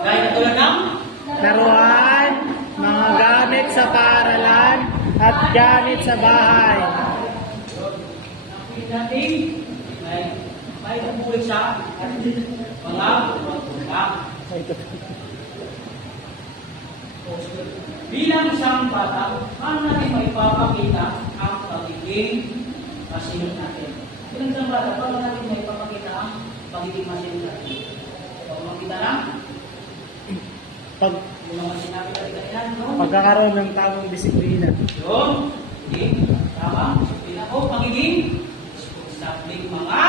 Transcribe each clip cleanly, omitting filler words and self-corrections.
Gaya katulad ng laruan, mga gamit sa paaralan, at gamit sa bahay. nakikita natin may tungkol sa mga magulang. Bilang isang bata, paano natin maipapakita ang pagiging masinop natin? Bilang isang bata, paano natin maipapakita ang pagiging masinop natin? So, makita na? Yung mga sinabi natin kanina, no? Pagkakaroon ng tamang disiplina. Yun. Hindi. Tama. Disiplina o pagiging responsabling mga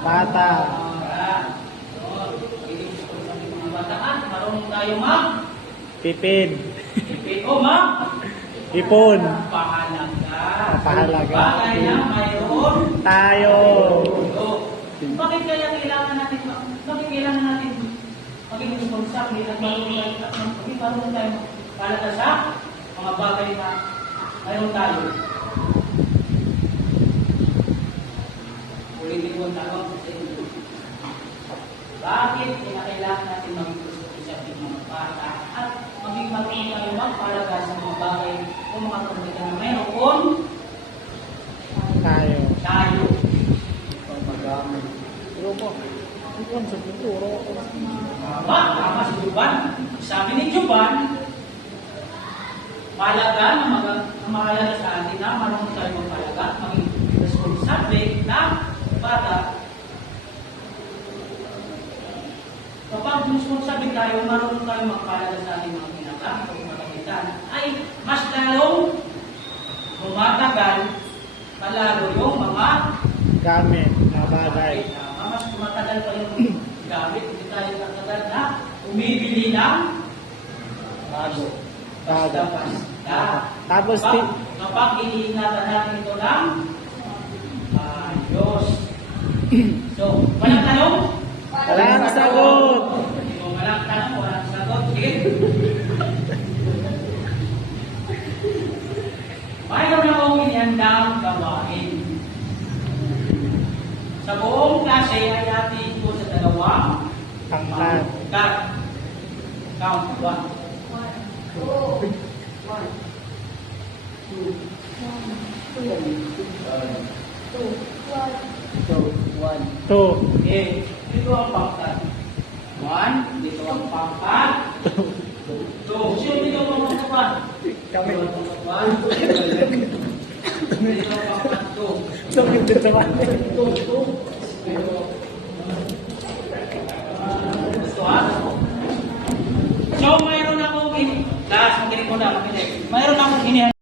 Bata. Pagiging responsabling mga bata. At marunong tayo Tipid. ipin o Ipon. pahalaga. Pahalaga. Bagay na mayroon Tayo. So, bakit kailangan natin maging responsable at marunong tayo palaga sa mga bagay na mayroon tayo? Ulitin ko ang tanong sa inyo. Bakit kailangan natin maging responsable ng mga bata at maging marunong tayo magpalaga sa mga bagay o mga pagkakas na mayroon Tayo. tayo? Pero po, ipon sa kulturo. Tama si Juban. Sabi ni Juban, mahalaga sa atin na marunong tayo magpalaga at maging responsable na bata. Kapag responsable tayo, marunong tayo magpalaga sa ating mga pinaka o mga ay mas lalong tumatagal, palalo yung mga Gamit na bagay. mas tumatagal pa yung gamit. Hindi tayo nagtagal na umibili ng bago. Bago. Basta. Tapos, Kapag iniingatan natin ito ng ayos. So, walang tanong? walang sagot. Walang tanong, walang sagot. Sige. Mayroon akong inandang gawain. Sa buong klase ay atin ko sa dalawang Pangkat. Count. 1. 2. Okay. Dito ang pangkat. 1. Dito ang pangkat. 2. Sino dito ang pangkat? Kami. Dito ang pangkat. Dito ang pangkat. 2. So, yung dito naman. So, mayroon akong mayroon akong